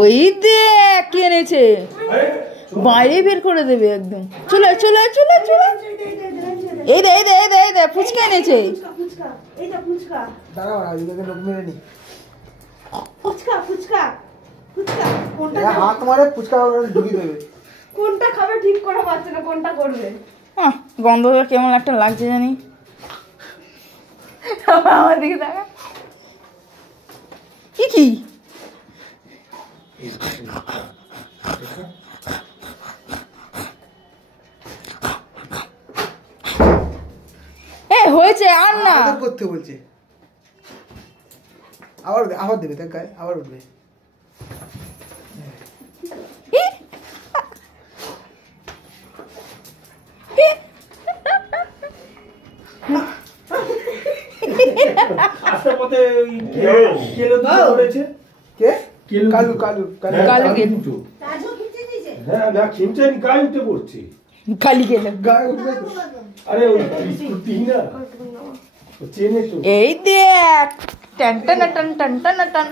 ওই দেখ কি এনেছে, বাইরে বের করে দেবে একদম। চলে চলে চলে চলে, এই দে এই দে এই দে এই দে, ফুচকা এনেছে। হাত মারে ফুচকা ঢুকিয়ে দেবে। কোনটা খাবে ঠিক করে পাচ্ছে না, কোনটা করবে। গন্ধটা কেমন একটা লাগছে জানি। আমার দিকে দেখা কি কি হয়েছে, আর না করতে বলছে। আবার আবার দেবে, তাই গায়ে আবার উঠবে। এই দেখ টান টান টান টান টান টান।